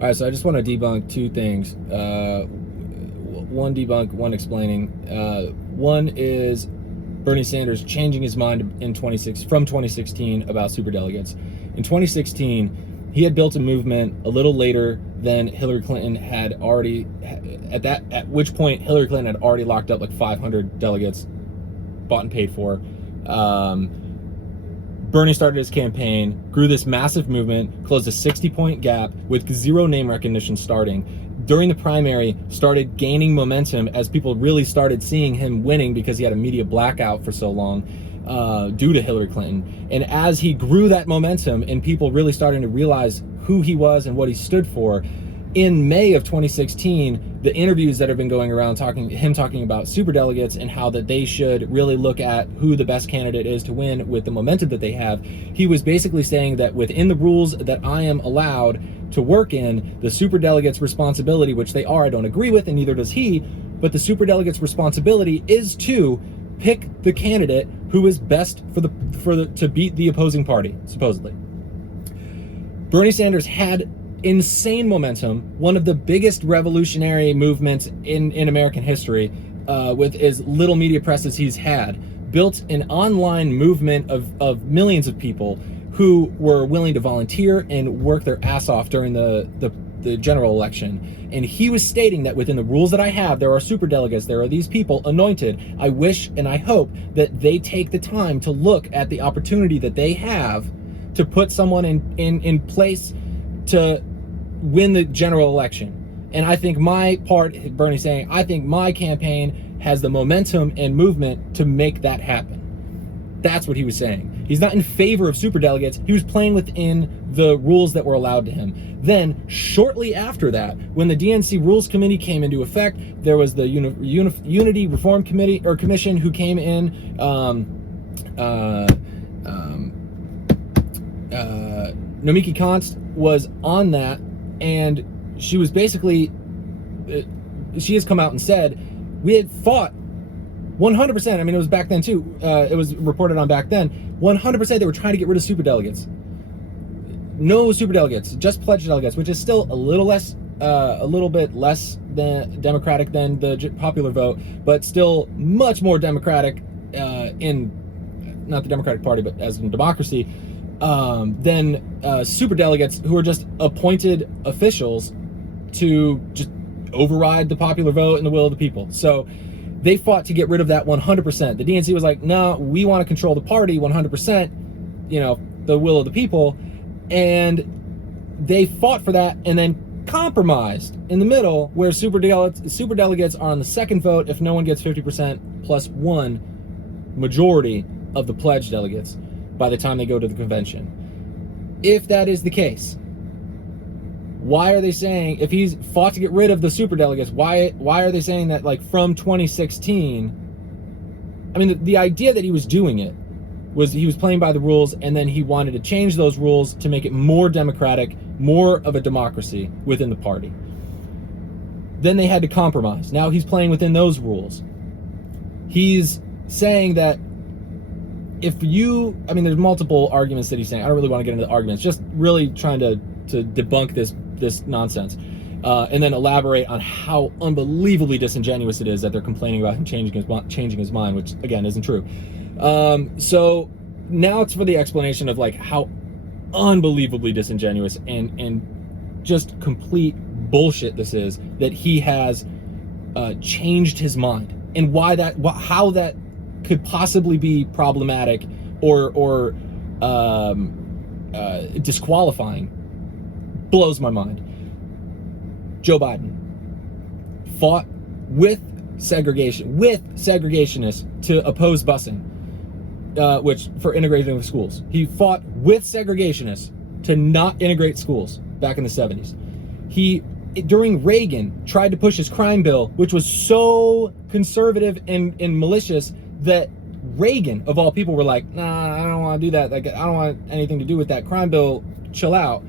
All right, so I just want to debunk two things. One debunk, one explaining. One is Bernie Sanders changing his mind from 2016 about superdelegates. In 2016, he had built a movement a little later than Hillary Clinton had already, at which point Hillary Clinton had already locked up like 500 delegates, bought and paid for. Bernie started his campaign, grew this massive movement, closed a 60-point gap with zero name recognition starting. During the primary, started gaining momentum as people really started seeing him winning because he had a media blackout for so long due to Hillary Clinton. And as he grew that momentum and people really starting to realize who he was and what he stood for, in May of 2016, the interviews that have been going around talking about superdelegates and how that they should really look at who the best candidate is to win with the momentum that they have, he was basically saying that within the rules that I am allowed to work in, the superdelegates' responsibility, which they are, I don't agree with, and neither does he, but the superdelegates' responsibility is to pick the candidate who is best to beat the opposing party, supposedly. Bernie Sanders had insane momentum, one of the biggest revolutionary movements in American history, with as little media press as he's had, built an online movement of millions of people who were willing to volunteer and work their ass off during the general election. And he was stating that within the rules that I have, there are superdelegates, there are these people anointed. I wish and I hope that they take the time to look at the opportunity that they have to put someone in place to win the general election. And I think Bernie's saying, I think my campaign has the momentum and movement to make that happen. That's what he was saying. He's not in favor of superdelegates. He was playing within the rules that were allowed to him. Then, shortly after that, when the DNC Rules Committee came into effect, there was the Unity Reform Committee or Commission who came in. Nomiki Konst was on that, and she was basically, she has come out and said, we had fought 100%, I mean, it was back then too, it was reported on back then, 100% they were trying to get rid of superdelegates. No superdelegates, just pledged delegates, which is still a little bit less than democratic than the popular vote, but still much more democratic in, not the Democratic Party, but as in democracy, than superdelegates who are just appointed officials to just override the popular vote and the will of the people. So they fought to get rid of that 100%. The DNC was like, no, we want to control the party 100%, the will of the people. And they fought for that and then compromised in the middle where superdelegates are on the second vote if no one gets 50% plus one majority of the pledged delegates by the time they go to the convention. If that is the case, why are they saying, if he's fought to get rid of the superdelegates, why are they saying that, like, from 2016? I mean, the idea that he was doing it was he was playing by the rules, and then he wanted to change those rules to make it more democratic, more of a democracy within the party. Then they had to compromise. Now he's playing within those rules. He's saying that there's multiple arguments that he's saying. I don't really want to get into the arguments, just really trying to debunk this nonsense, and then elaborate on how unbelievably disingenuous it is that they're complaining about him changing his mind, which again isn't true. So now it's for the explanation of like how unbelievably disingenuous and just complete bullshit this is, that he has changed his mind, and how that could possibly be problematic or disqualifying blows my mind. Joe Biden fought with segregationists to oppose busing, which for integrating with schools. He fought with segregationists to not integrate schools back in the 70s. He, during Reagan, tried to push his crime bill, which was so conservative and malicious that Reagan, of all people, were like, nah, I don't want to do that. Like, I don't want anything to do with that crime bill. Chill out.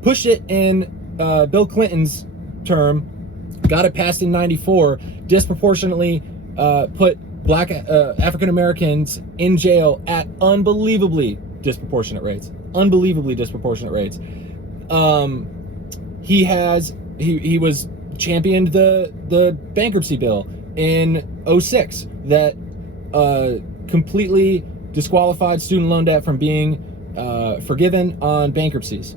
Pushed it in Bill Clinton's term, got it passed in '94, disproportionately put black African Americans in jail at unbelievably disproportionate rates. he was championed the bankruptcy bill in 2006 that completely disqualified student loan debt from being forgiven on bankruptcies.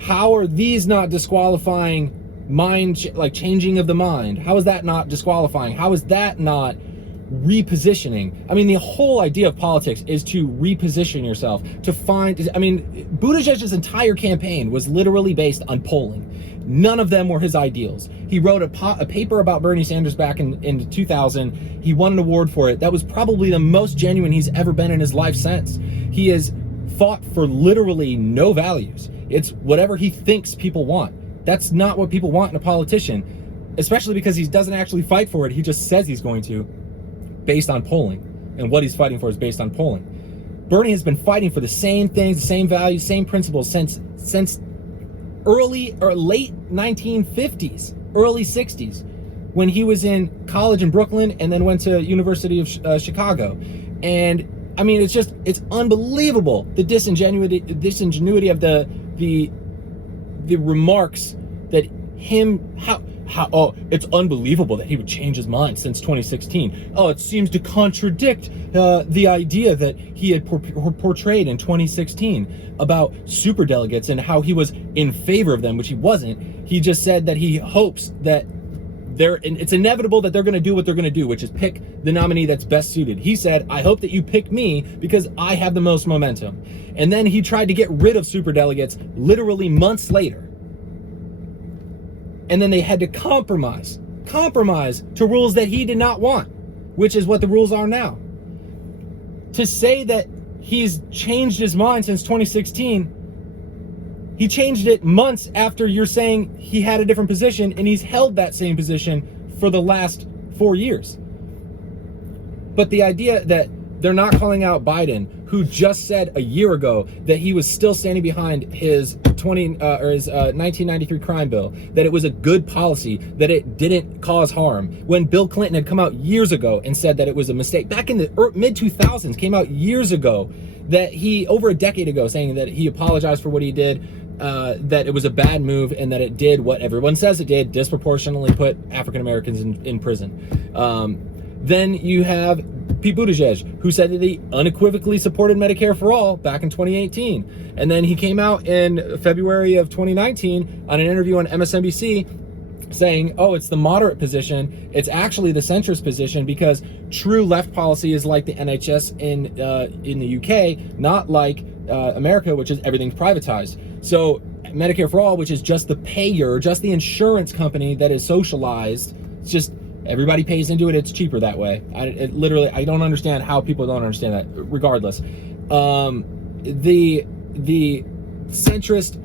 How are these not disqualifying changing of the mind? How is that not disqualifying? How is that not repositioning? I mean, the whole idea of politics is to reposition yourself, to find, I mean, Buttigieg's entire campaign was literally based on polling. None of them were his ideals. He wrote a paper about Bernie Sanders back in 2000. He won an award for it. That was probably the most genuine he's ever been in his life since. He has fought for literally no values. It's whatever he thinks people want. That's not what people want in a politician, especially because he doesn't actually fight for it. He just says he's going to, based on polling, and what he's fighting for is based on polling. Bernie has been fighting for the same things, the same values, same principles since early or late 1950s, early 60s, when he was in college in Brooklyn and then went to University of Chicago. And I mean, it's unbelievable, the disingenuity of the remarks that it's unbelievable that he would change his mind since 2016. Oh, it seems to contradict the idea that he had portrayed in 2016 about superdelegates and how he was in favor of them, which he wasn't. He just said that he hopes that it's inevitable that they're going to do what they're going to do, which is pick the nominee that's best suited. He said, I hope that you pick me because I have the most momentum. And then he tried to get rid of superdelegates literally months later. And then they had to compromise to rules that he did not want, which is what the rules are now. To say that he's changed his mind since 2016, he changed it months after you're saying he had a different position, and he's held that same position for the last 4 years. But the idea that they're not calling out Biden, who just said a year ago that he was still standing behind his 1993 crime bill, that it was a good policy, that it didn't cause harm, when Bill Clinton had come out years ago and said that it was a mistake. Back in the mid 2000s, came out years ago, that over a decade ago, saying that he apologized for what he did, that it was a bad move, and that it did what everyone says it did, disproportionately put African Americans in prison. Then you have Pete Buttigieg, who said that he unequivocally supported Medicare for all back in 2018. And then he came out in February of 2019 on an interview on MSNBC saying, oh, it's the moderate position. It's actually the centrist position, because true left policy is like the NHS in the UK, not like America, which is everything's privatized. So Medicare for all, which is just the payer, just the insurance company that is socialized, it's just everybody pays into it. It's cheaper that way. I don't understand how people don't understand that. Regardless, the centrist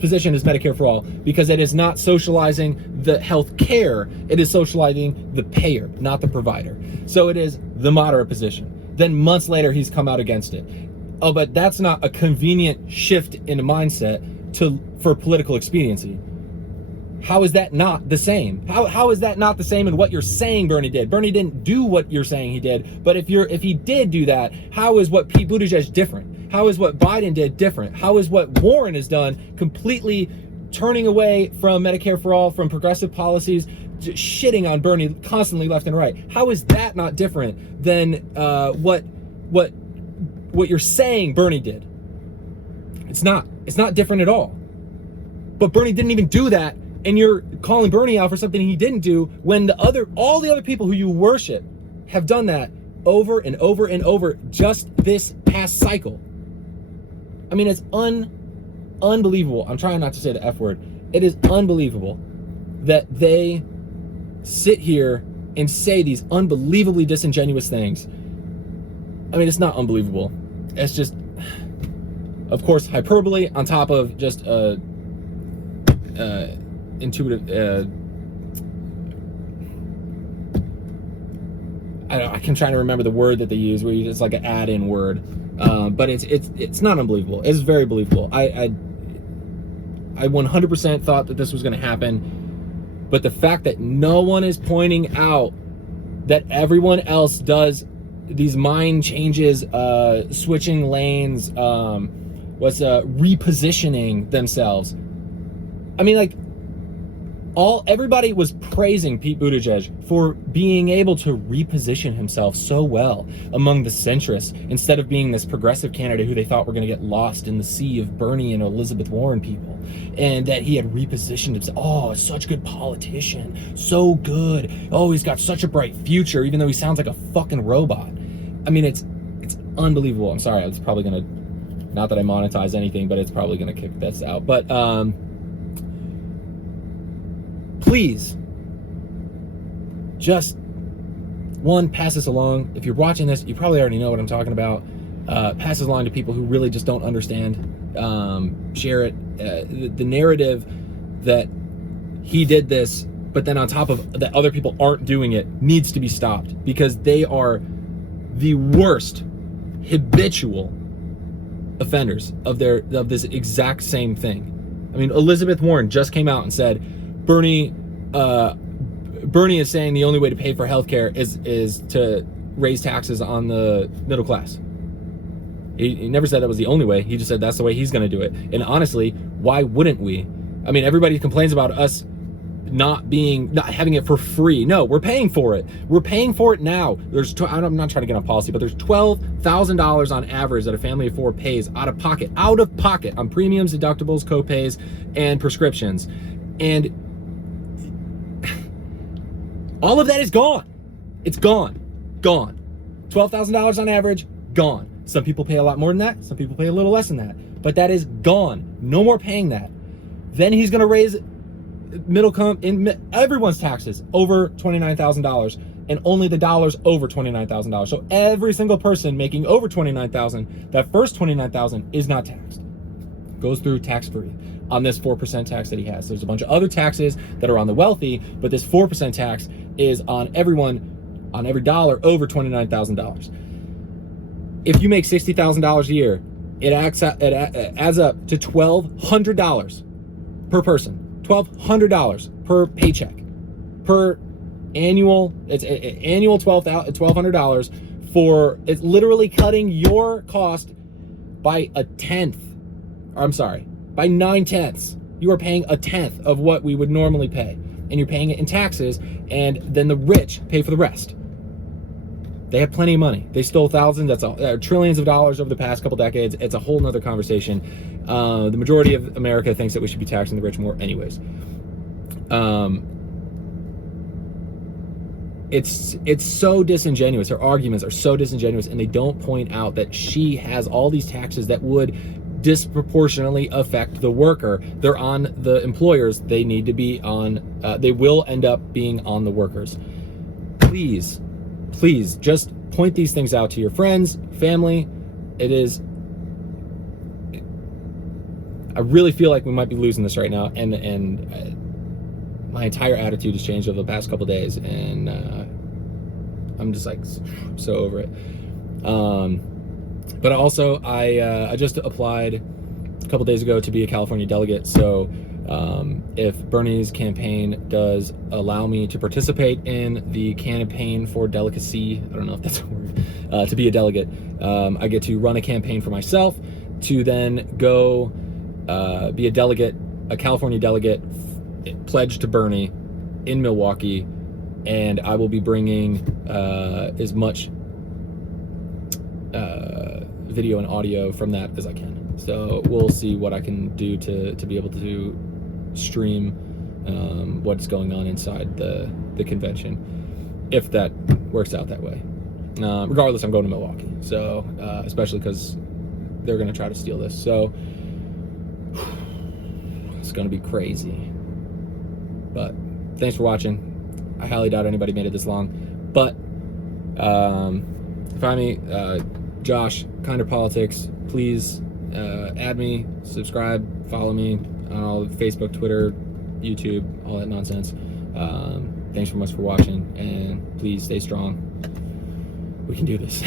position is Medicare for all, because it is not socializing the health care. It is socializing the payer, not the provider. So it is the moderate position. Then months later, he's come out against it. Oh, but that's not a convenient shift in a mindset for political expediency. How is that not the same? How is that not the same in what you're saying Bernie did? Bernie didn't do what you're saying he did, but if he did do that, how is what Pete Buttigieg different? How is what Biden did different? How is what Warren has done, completely turning away from Medicare for all, from progressive policies, just shitting on Bernie constantly left and right? How is that not different than what you're saying Bernie did? It's not different at all. But Bernie didn't even do that, and you're calling Bernie out for something he didn't do, when all the other people who you worship have done that over and over and over just this past cycle. I mean, it's unbelievable. I'm trying not to say the F word. It is unbelievable that they sit here and say these unbelievably disingenuous things. I mean, it's not unbelievable. It's just, of course, hyperbole on top of just intuitive. I can try to remember the word that they use, where it's like an add-in word, but it's not unbelievable. It's very believable. I 100% thought that this was going to happen, but the fact that no one is pointing out that everyone else does these mind changes, switching lanes, repositioning themselves. I mean, like, everybody was praising Pete Buttigieg for being able to reposition himself so well among the centrists instead of being this progressive candidate who they thought were going to get lost in the sea of Bernie and Elizabeth Warren people, and that he had repositioned himself. Oh, such a good politician, so good. Oh, he's got such a bright future, even though he sounds like a fucking robot. I mean, it's unbelievable. I'm sorry, it's probably gonna, not that I monetize anything, but it's probably gonna kick this out. But please, just pass this along. If you're watching this, you probably already know what I'm talking about. Pass it along to people who really just don't understand. Share it. The narrative that he did this, but then on top of that, other people aren't doing it, needs to be stopped, because they are the worst habitual offenders of this exact same thing. I mean, Elizabeth Warren just came out and said Bernie is saying the only way to pay for healthcare is to raise taxes on the middle class. He never said that was the only way. He just said that's the way he's going to do it. And honestly, why wouldn't we? I mean, everybody complains about us not having it for free. No, we're paying for it. We're paying for it now. I'm not trying to get on policy, but there's $12,000 on average that a family of four pays out of pocket on premiums, deductibles, co-pays, and prescriptions. And all of that is gone. It's gone. $12,000 on average, gone. Some people pay a lot more than that. Some people pay a little less than that. But that is gone. No more paying that. Then he's going to raise everyone's taxes over $29,000, and only the dollars over $29,000. So every single person making over $29,000, that first $29,000 is not taxed. Goes through tax-free on this 4% tax that he has. There's a bunch of other taxes that are on the wealthy, but this 4% tax is on everyone, on every dollar over $29,000. If you make $60,000 a year, it adds up to $1,200 per person. $1,200 per paycheck, per annual. It's annual $1,200 for. It's literally cutting your cost by a tenth. I'm sorry, by 9/10. You are paying a tenth of what we would normally pay, and you're paying it in taxes. And then the rich pay for the rest. They have plenty of money. They stole thousands, trillions of dollars over the past couple decades. It's a whole nother conversation. The majority of America thinks that we should be taxing the rich more anyways. It's so disingenuous. Her arguments are so disingenuous, and they don't point out that she has all these taxes that would disproportionately affect the worker. They're on the employers. They need to be on, they will end up being on the workers. Please, just point these things out to your friends, family. I really feel like we might be losing this right now, and my entire attitude has changed over the past couple days, and I'm just like so over it. But also, I just applied a couple days ago to be a California delegate, so if Bernie's campaign does allow me to participate in the campaign for delicacy, I don't know if that's a word, to be a delegate, I get to run a campaign for myself to then go be a delegate, a California delegate, pledged to Bernie in Milwaukee, and I will be bringing as much video and audio from that as I can. So we'll see what I can do to be able to stream what's going on inside the convention, if that works out that way. Regardless, I'm going to Milwaukee, so especially because they're going to try to steal this. So it's going to be crazy. But thanks for watching. I highly doubt anybody made it this long. But find me, Josh, Kinder Politics. Please add me, subscribe, follow me on all Facebook, Twitter, YouTube, all that nonsense. Thanks so much for watching, and please stay strong. We can do this.